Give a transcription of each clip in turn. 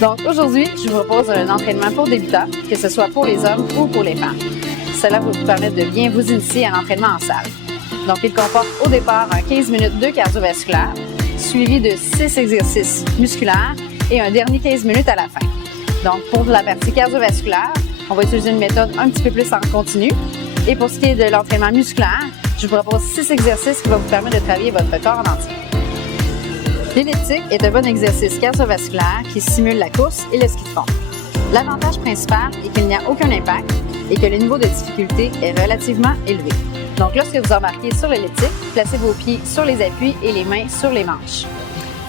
Donc aujourd'hui, je vous propose un entraînement pour débutants, que ce soit pour les hommes ou pour les femmes. Cela va vous permettre de bien vous initier à l'entraînement en salle. Donc il comporte au départ un 15 minutes de cardiovasculaire, suivi de 6 exercices musculaires et un dernier 15 minutes à la fin. Donc pour la partie cardiovasculaire, on va utiliser une méthode un petit peu plus en continu. Et pour ce qui est de l'entraînement musculaire, je vous propose 6 exercices qui vont vous permettre de travailler votre corps en entier. L'elliptique est un bon exercice cardiovasculaire qui simule la course et le ski de fond. L'avantage principal est qu'il n'y a aucun impact et que le niveau de difficulté est relativement élevé. Donc lorsque vous embarquez sur l'elliptique, placez vos pieds sur les appuis et les mains sur les manches.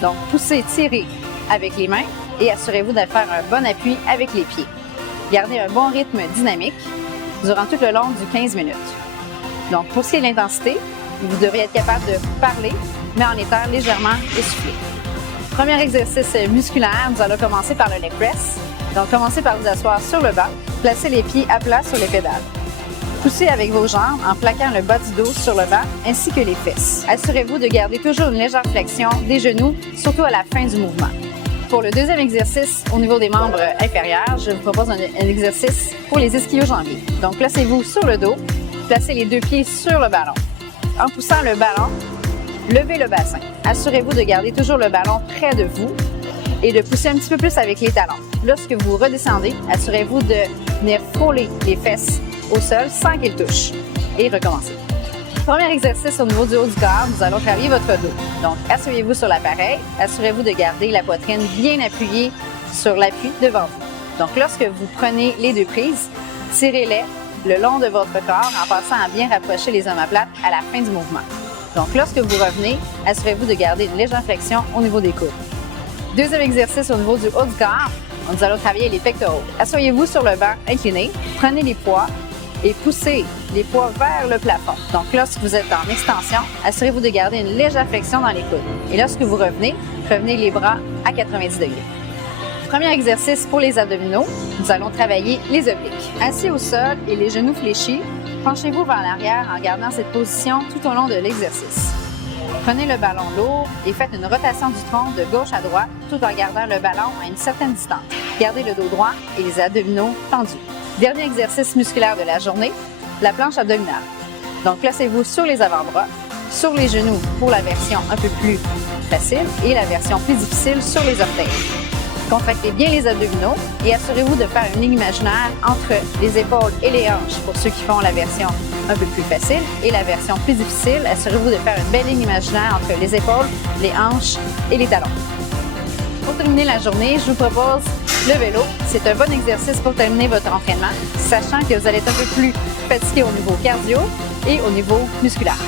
Donc poussez, tirez avec les mains et assurez-vous de faire un bon appui avec les pieds. Gardez un bon rythme dynamique durant tout le long du 15 minutes. Donc pour ce qui est de l'intensité, vous devriez être capable de parler, mais en étant légèrement essoufflé. Premier exercice musculaire, nous allons commencer par le leg press. Donc commencez par vous asseoir sur le banc, placez les pieds à plat sur les pédales. Poussez avec vos jambes en plaquant le bas du dos sur le banc ainsi que les fesses. Assurez-vous de garder toujours une légère flexion des genoux, surtout à la fin du mouvement. Pour le deuxième exercice, au niveau des membres inférieurs, je vous propose un exercice pour les ischio-jambiers. Donc placez-vous sur le dos, placez les deux pieds sur le ballon. En poussant le ballon, levez le bassin. Assurez-vous de garder toujours le ballon près de vous et de pousser un petit peu plus avec les talons. Lorsque vous redescendez, assurez-vous de venir frôler les fesses au sol sans qu'ils touchent. Et recommencez. Premier exercice au niveau du haut du corps, nous allons travailler votre dos. Donc, asseyez-vous sur l'appareil. Assurez-vous de garder la poitrine bien appuyée sur l'appui devant vous. Donc, lorsque vous prenez les deux prises, tirez-les le long de votre corps en passant à bien rapprocher les omoplates à la fin du mouvement. Donc, lorsque vous revenez, assurez-vous de garder une légère flexion au niveau des coudes. Deuxième exercice au niveau du haut du corps, nous allons travailler les pectoraux. Asseyez-vous sur le banc incliné, prenez les poids et poussez les poids vers le plafond. Donc, lorsque vous êtes en extension, assurez-vous de garder une légère flexion dans les coudes. Et lorsque vous revenez, revenez les bras à 90 degrés. Premier exercice pour les abdominaux, nous allons travailler les obliques. Assis au sol et les genoux fléchis, penchez-vous vers l'arrière en gardant cette position tout au long de l'exercice. Prenez le ballon lourd et faites une rotation du tronc de gauche à droite tout en gardant le ballon à une certaine distance. Gardez le dos droit et les abdominaux tendus. Dernier exercice musculaire de la journée, la planche abdominale. Donc placez-vous sur les avant-bras, sur les genoux pour la version un peu plus facile et la version plus difficile sur les orteils. Contractez bien les abdominaux et assurez-vous de faire une ligne imaginaire entre les épaules et les hanches pour ceux qui font la version un peu plus facile et la version plus difficile. Assurez-vous de faire une belle ligne imaginaire entre les épaules, les hanches et les talons. Pour terminer la journée, je vous propose le vélo. C'est un bon exercice pour terminer votre entraînement, sachant que vous allez être un peu plus fatigué au niveau cardio et au niveau musculaire.